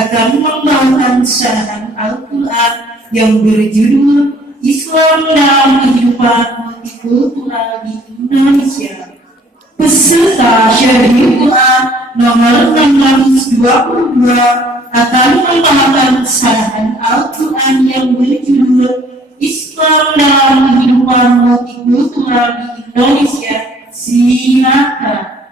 akan membawakan syahadat Al-Quran yang berjudul Islam dalam Kehidupan Multikultural di Indonesia. Peserta Syarih Quran nomor 622 akan membawakan syahadat Al-Quran yang berjudul Islam dalam Kehidupan Multikultural di Indonesia. Silakan.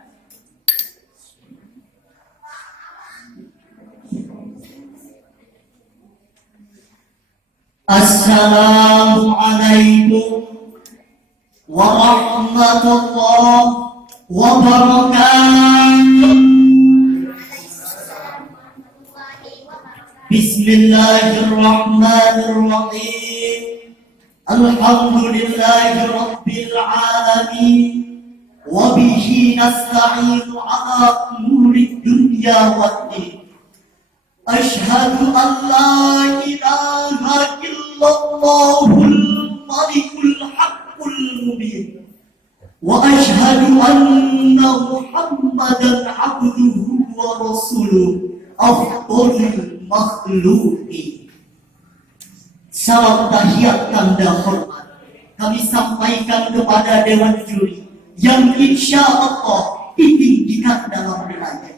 Assalamualaikum warahmatullahi wabarakatuh. Bismillahirrahmanirrahim. Alhamdulillahi rabbil alamin. Wa bihi nasta'inu ala umuri dunya waddin. Ashhadu an la ilaha illallahul malikul haqqul mubin. Wa ashhadu anna Muhammadan abduhu wa rasuluh afdhalul makhluqin. Salam tahiyat tanda hormat kami sampaikan kepada Dewan Juri yang insya Allah ditinggikan dalam wilayah.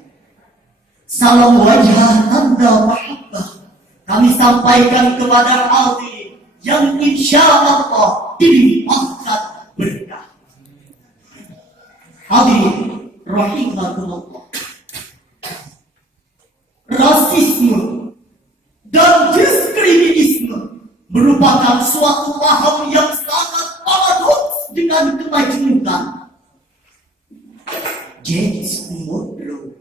Salam wajah tanda mahabbah kami sampaikan kepada hadirin yang insya Allah dilimpahkan berkah. Hadirin rahimakumullah, rasisme dan diskriminisme merupakan suatu paham yang sangat paradoks dengan kemajemukan. James Monroe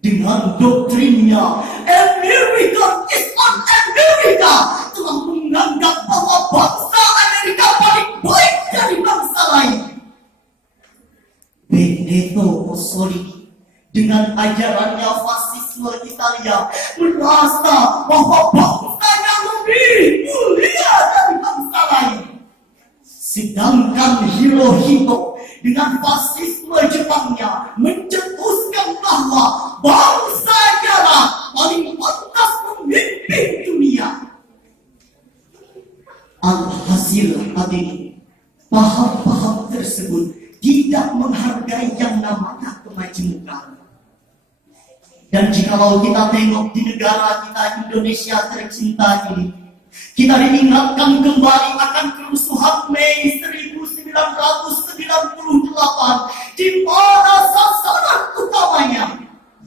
dengan doktrinnya American is on America telah menganggap bahwa bangsa Amerika paling baik dari bangsa lain. Benito Mussolini dengan ajarannya fasisme Italia merasa bahwa bangsanya lebih mulia dari bangsa lain. Sedangkan Hirohito dengan fasisme Jepangnya mencetuskan bahwa bangsanya lah paling pantas memimpin dunia. Alhasil hadirin, paham-paham tersebut tidak menghargai yang namanya kemajemukan. Dan jikalau kita tengok di negara kita Indonesia tercinta ini, kita diingatkan kembali akan kerusuhan Mei 1998 di mana sasaran utamanya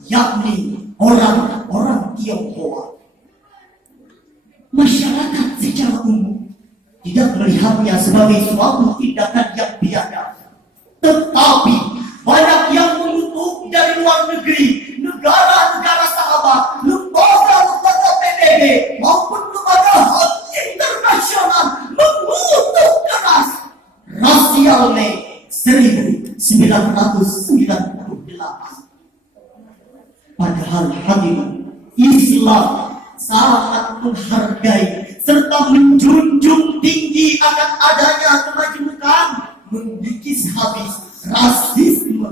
yakni orang-orang Tionghoa. Masyarakat secara umum tidak melihatnya sebagai suatu tindakan yang biadab, tetapi banyak yang menutup dari luar negeri, negara-negara sahabat, lembaga-lembaga PBB maupun lembaga HAM internasional mengutuk keras rasial Mei 1998. Padahal hadirin, Islam sangat menghargai serta menjunjung tinggi akan adanya kemajemukan, mengikis habis rasisme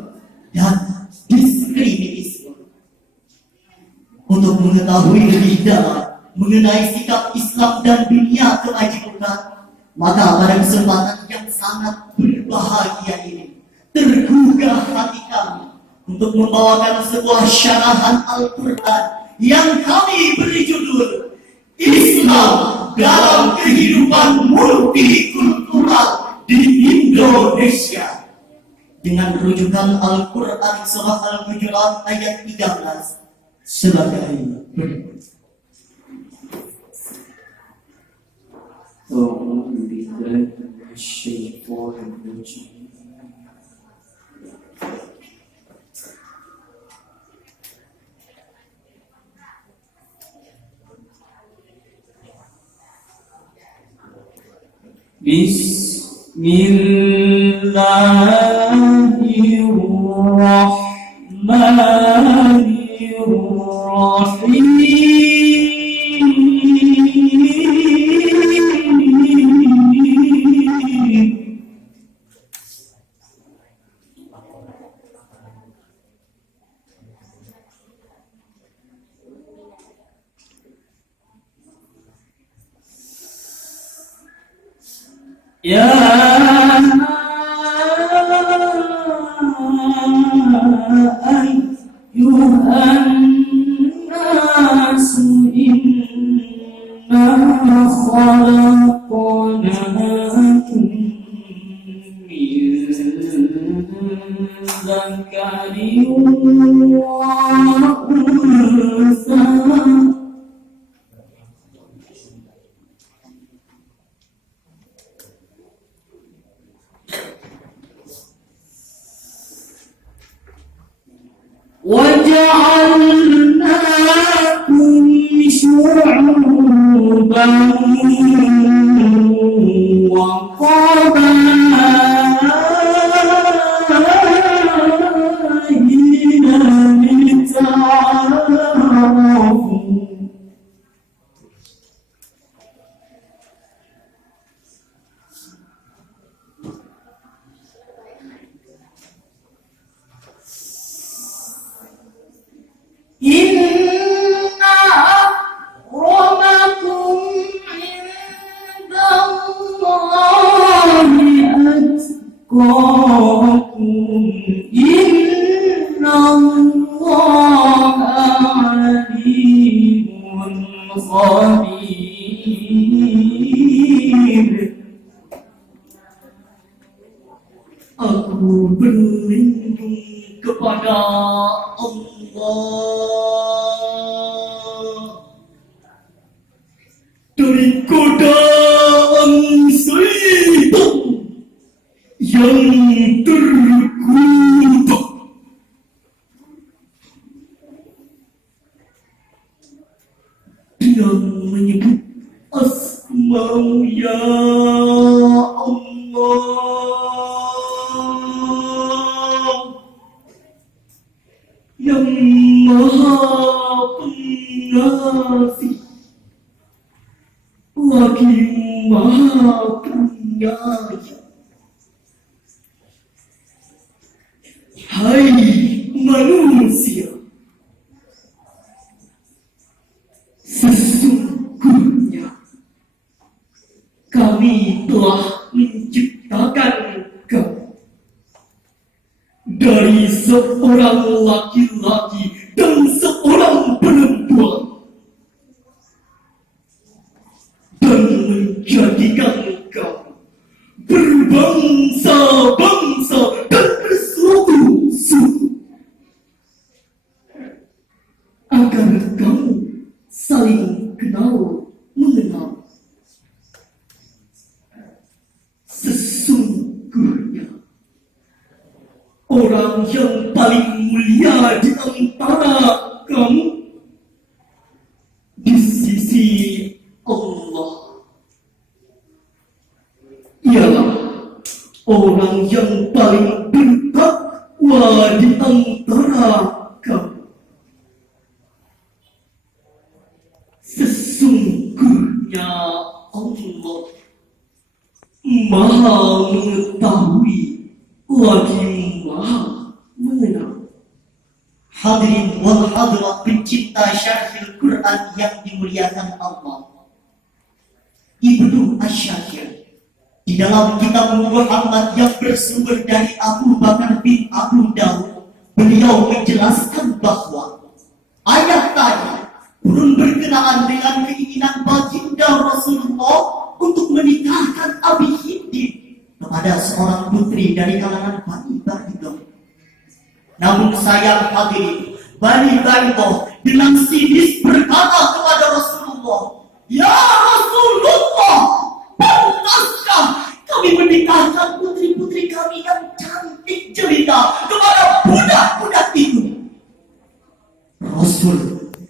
dan diskriminisme. Untuk mengetahui lebih dalam mengenai sikap Islam dan dunia kemajemukan, maka pada kesempatan yang sangat berbahagia ini tergugah hati kami untuk membawakan sebuah syarahan Al-Quran yang kami beri judul Islam dalam Kehidupan Multikultural di Indonesia, dengan rujukan Al-Quran surah Al-Hujurat ayat 13 sebagai berikut. Bismillahirrahmanirrahim. Ya ayyuhan nasu inna khalaqnakum min dzakarin wa unsa. وجعلناكم شعوبا وقبائل لتعارفوا Inna akramakum indallahi atqakum. Inna Allaha alimun khabir. Aku berlindung kepada Allah dari godaan syaitan yang terkutuk. Dia menyebut asma ya Allah yang maha pengasih lagi maha penyayang. Hai manusia, sesungguhnya kami telah menciptakan kamu dari seorang laki-laki dan seorang perempuan dan menjadikan kamu berbangsa-bangsa dan bersuku-suku agar kamu saling kenal mengenal. Sesungguhnya orang yang paling mulia di antara kamu di sisi Allah ialah orang yang paling bertakwa di antara kamu. Sesungguhnya Allah Maha mengetahui lagi Maha mengenal. Hadirin wal hadirat pencinta syarhil Quran yang dimuliakan Allah, Ibnu Asyakir di dalam kitab Muhammad yang bersumber dari Abu Bakar bin Abu Dawud, beliau menjelaskan bahwa ayat tadi turun berkenaan dengan keinginan baginda Rasulullah untuk menikahkan Abi Hindi kepada seorang putri dari kalangan Bani Ba'idah. Namun sayang hadirin, Bani Ba'idah dengan sinis berkata kepada Rasulullah, "Ya Rasulullah, pantaskah kami menikahkan putri-putri kami yang cantik jelita kepada budak-budak itu?" Rasul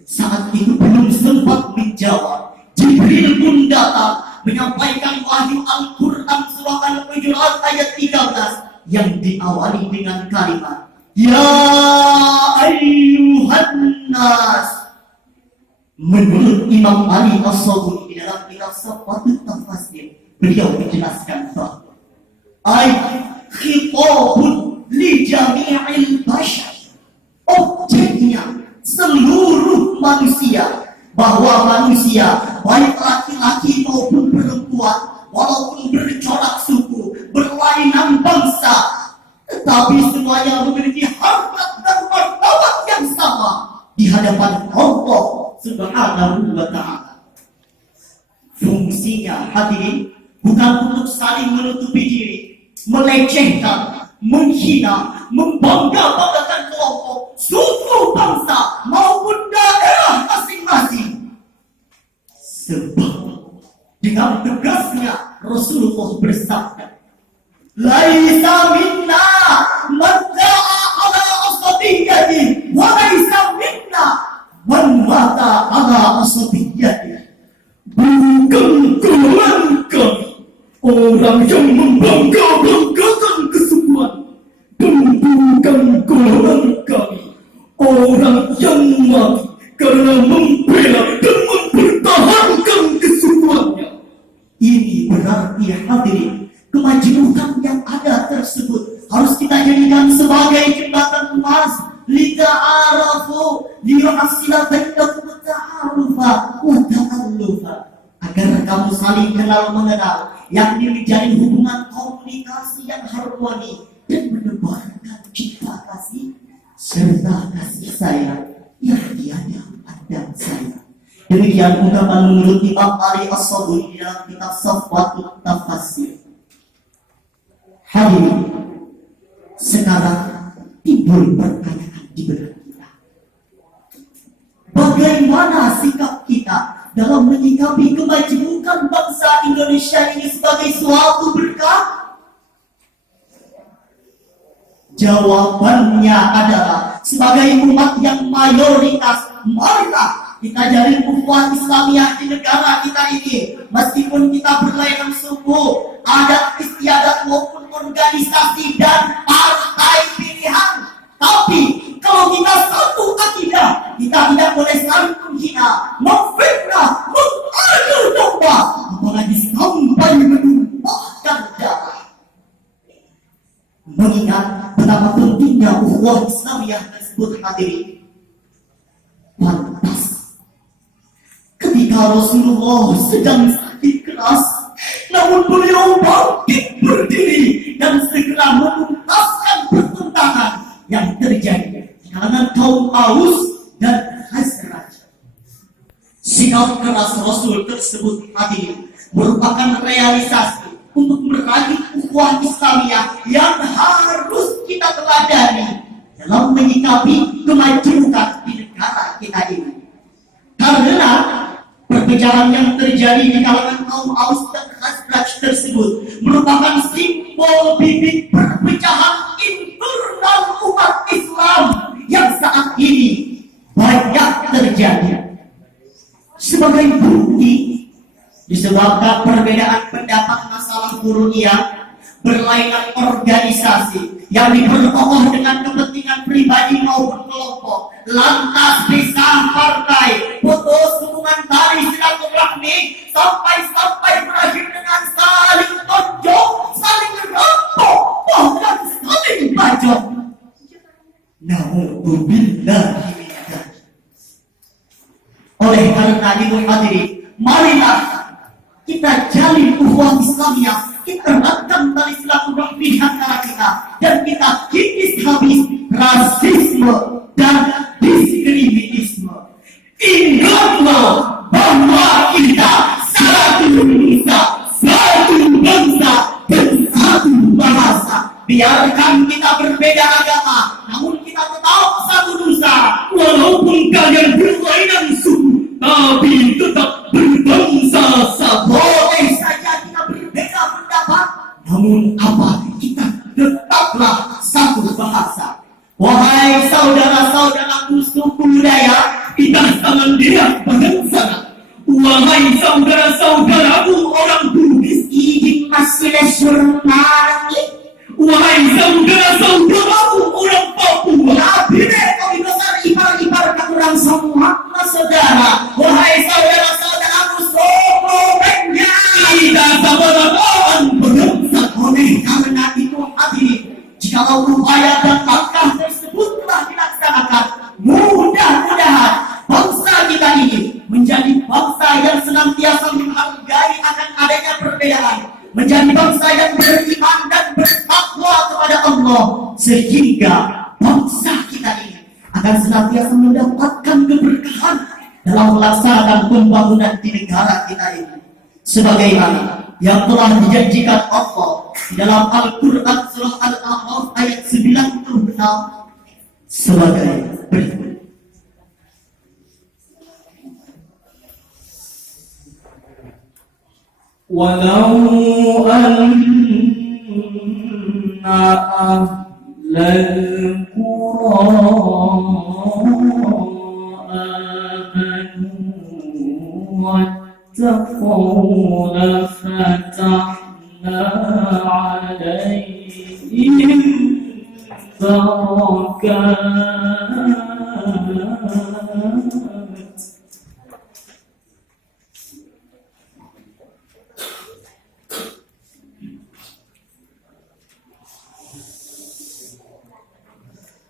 saat itu belum sempat menjawab. Jibril pun datang menyampaikan wahyu Al-Quran surah Al-Hujurat ayat 13 yang diawali dengan kalimat Ya ayyuhan nas. Menurut Imam Ali As-Sabuni di dalam kitab Safatut Tafasir, beliau menjelaskan bahwa khitabun li jami'il bashar, objeknya seluruh manusia, bahwa manusia baik laki-laki maupun perempuan walaupun bercorak tetapi semuanya memiliki harkat dan martabat yang sama di hadapan Allah Subhanahu wa Ta'ala. Fungsinya hadirin bukan untuk saling menutupi diri, melecehkan, menghina, membangga-banggakan kelompok, suku, bangsa maupun daerah masing-masing. Sebab dengan tegasnya Rasulullah bersabda, "Laisa minna man da'a ala asabiyyati wa laisa minna man mata ala asabiyyati." Bukan golongan kami orang yang membangga-banggakan kesukuan, dan bukan golongan kami orang yang mati karena membela dan mempertahankan kesukuannya. Ini berarti hadirin, kemajemukan yang ada tersebut harus kita jadikan sebagai jembatan emas lita'arafu liyuhassila bainakum ta'arufa wa ta'allufa, agar kamu saling kenal mengenal, yakni menjalin hubungan komunikasi yang harmoni dan menebarkan cinta kasih serta kasih sayang yang tiada pandang saya. Demikian ungkapan menurut Imam Ali As-Sabuni dalam kitab Safwatut Tafasir. Hadirin, sekarang timbul pertanyaan di benak kita. Bagaimana sikap kita dalam menyikapi kemajemukan bangsa Indonesia ini sebagai suatu berkah? Jawabannya adalah sebagai umat yang mayoritas, marilah kita jalin ukhuwah Islamiyah di negara kita ini. Meskipun kita berlainan suku, adat istiadat maupun organisasi dan partai pilihan, tapi kalau kita satu akidah, kita tidak boleh saling menghina, memfitnah, mengadu domba, apalagi sampai menumpahkan darah. Mengingat betapa pentingnya ukhuwah Islamiyah tersebut hadirin, pantas ketika Rasulullah sedang sakit keras, namun beliau bangkit berdiri dan segera menuntaskan pertentangan yang terjadi di kalangan kaum Aus dan Khazraj. Sikap keras Rasul tersebut hadirin merupakan realisasi untuk meraih ukhuwah Islamiyah yang harus kita teladani dalam menyikapi kemajemukan di negara kita ini. Karena perpecahan yang terjadi di kalangan kaum Aus dan Khazraj tersebut merupakan simbol bibit perpecahan internal umat Islam yang saat ini banyak terjadi. Sebagai bukti, disebabkan perbedaan pendapat masalah Qur'aniyah, berlainan organisasi yang diperkokoh dengan kepentingan pribadi maupun kelompok, lantas pisah partai, putus hubungan tali silaturahmi, sampai berakhir dengan saling tonjok, saling rampok, bahkan saling bacok. Na'udzubillah. Oleh karena itu hadirin, marilah kita jalin ukhuwah Islamiyah, kita eratkan tali silaturahmi di antara kita, dan kita kikis habis rasisme dan diskriminisme. Ingatlah bahwa kita satu nusa, satu bangsa, dan satu bahasa. Biarkan kita berbeda agama, namun kita tetap satu nusa. Walaupun kalian berlainan suku, tapi tetap berbangsa satu. Boleh saja kita berbeda pendapat, namun apa? Kita tetaplah satu bahasa. Wahai saudara-saudaraku suku Dayak, kita tangan dia bangsa. Wahai saudara-saudaraku orang Bugis, izin masih surmangi. Wahai saudara-saudaraku orang Papua, abire kami besar ipar-ipar kurang semua saudara. Wahai saudara-saudaraku suku Benjai, kita sama-sama berbangsa. Oleh karena itu hadirin, jikalau upaya dan langkah tersebut telah dilaksanakan, mudah-mudahan bangsa kita ini menjadi bangsa yang senantiasa menghargai akan adanya perbedaan, menjadi bangsa yang beriman dan bertakwa kepada Allah sehingga bangsa kita ini akan senantiasa mendapatkan keberkahan dalam melaksanakan pembangunan di negara kita ini, sebagaimana yang telah dijanjikan Allah di dalam Al-Quran surah Al-A'raf ayat 96 sebagai berikut. Walau anna ahlal qura amanu wattaqaw lafatahna alaihim barakat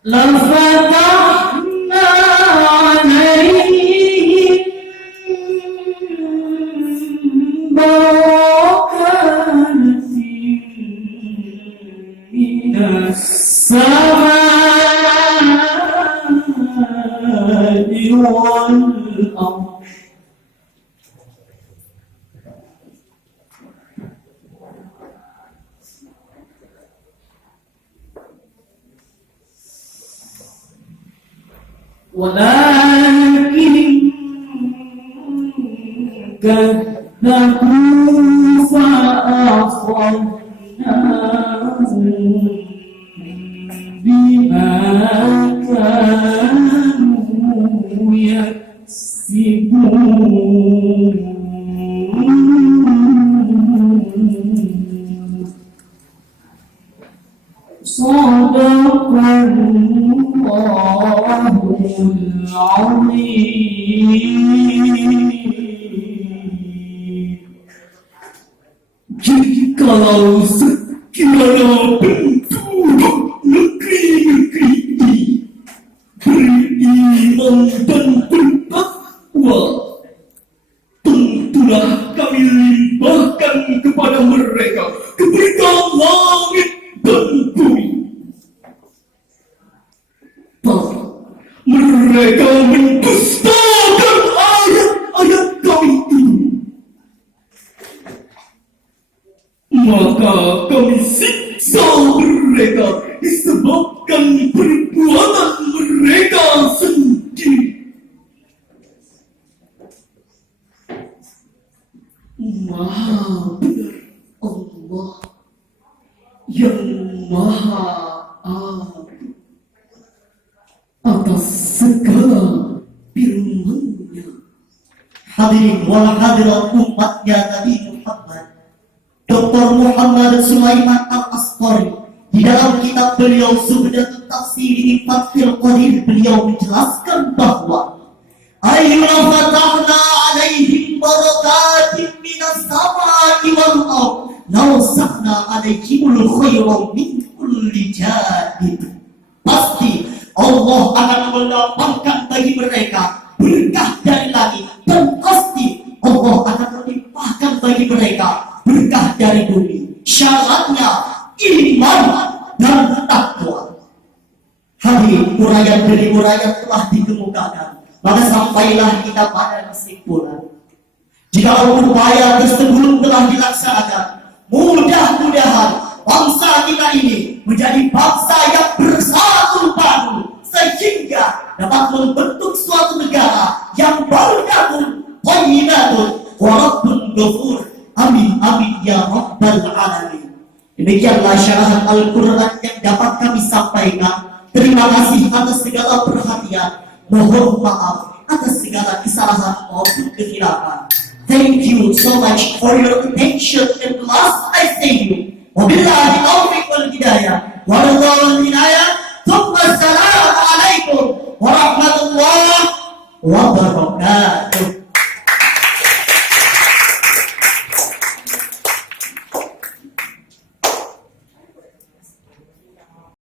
لفتحنا عليهم بركات من السماء والأرض ولكن كذبوا فأخذناهم بما كانوا يكسبون صدق الله العظيم. Jikalau sekiranya penduduk negeri-negeri ini beriman dan bertakwa, tentulah kami limpahkan kepada mereka keberkahan langit dan bumi. Mereka mendustakan ayat-ayat kami ini, maka kami siksa mereka disebabkan perbuatan mereka sendiri. Maha benar Allah yang Maha Agung atas segala firman-Nya. Hadirin wal hadirat umatnya Nabi Muhammad, Dr. Muhammad Sulaiman Al-Asqari di dalam kitab beliau Subdatul Tafsir di Fathul Qadir, beliau menjelaskan bahwa ayyuna fatahna alaihim barakatin minas samai wal ardh law sahna alaihimul khairu min kulli janib. Pasti Allah akan melapangkan bagi mereka berkah dari langit, dan pasti Allah akan melimpahkan bagi mereka berkah dari bumi. Syaratnya iman dan takwa. Hadirin, uraian demi uraian telah dikemukakan, maka sampailah kita pada kesimpulan. Jika upaya tersebut telah dilaksanakan, mudah-mudahan bangsa kita ini menjadi bangsa yang bersatu padu, sehingga dapat membentuk suatu negara yang barakatun, thayyibatun, wa rabbun ghafur. Amin amin ya rabbal alamin. Demikianlah syarahan Al-Quran yang dapat kami sampaikan. Terima kasih atas segala perhatian. Mohon maaf atas segala kesalahan maupun kehilafan. Thank you so much for your attention, and last I say you wabillahi taufiq wal hidayah wallahu hidayah. Assalamualaikum warahmatullahi wabarakatuh.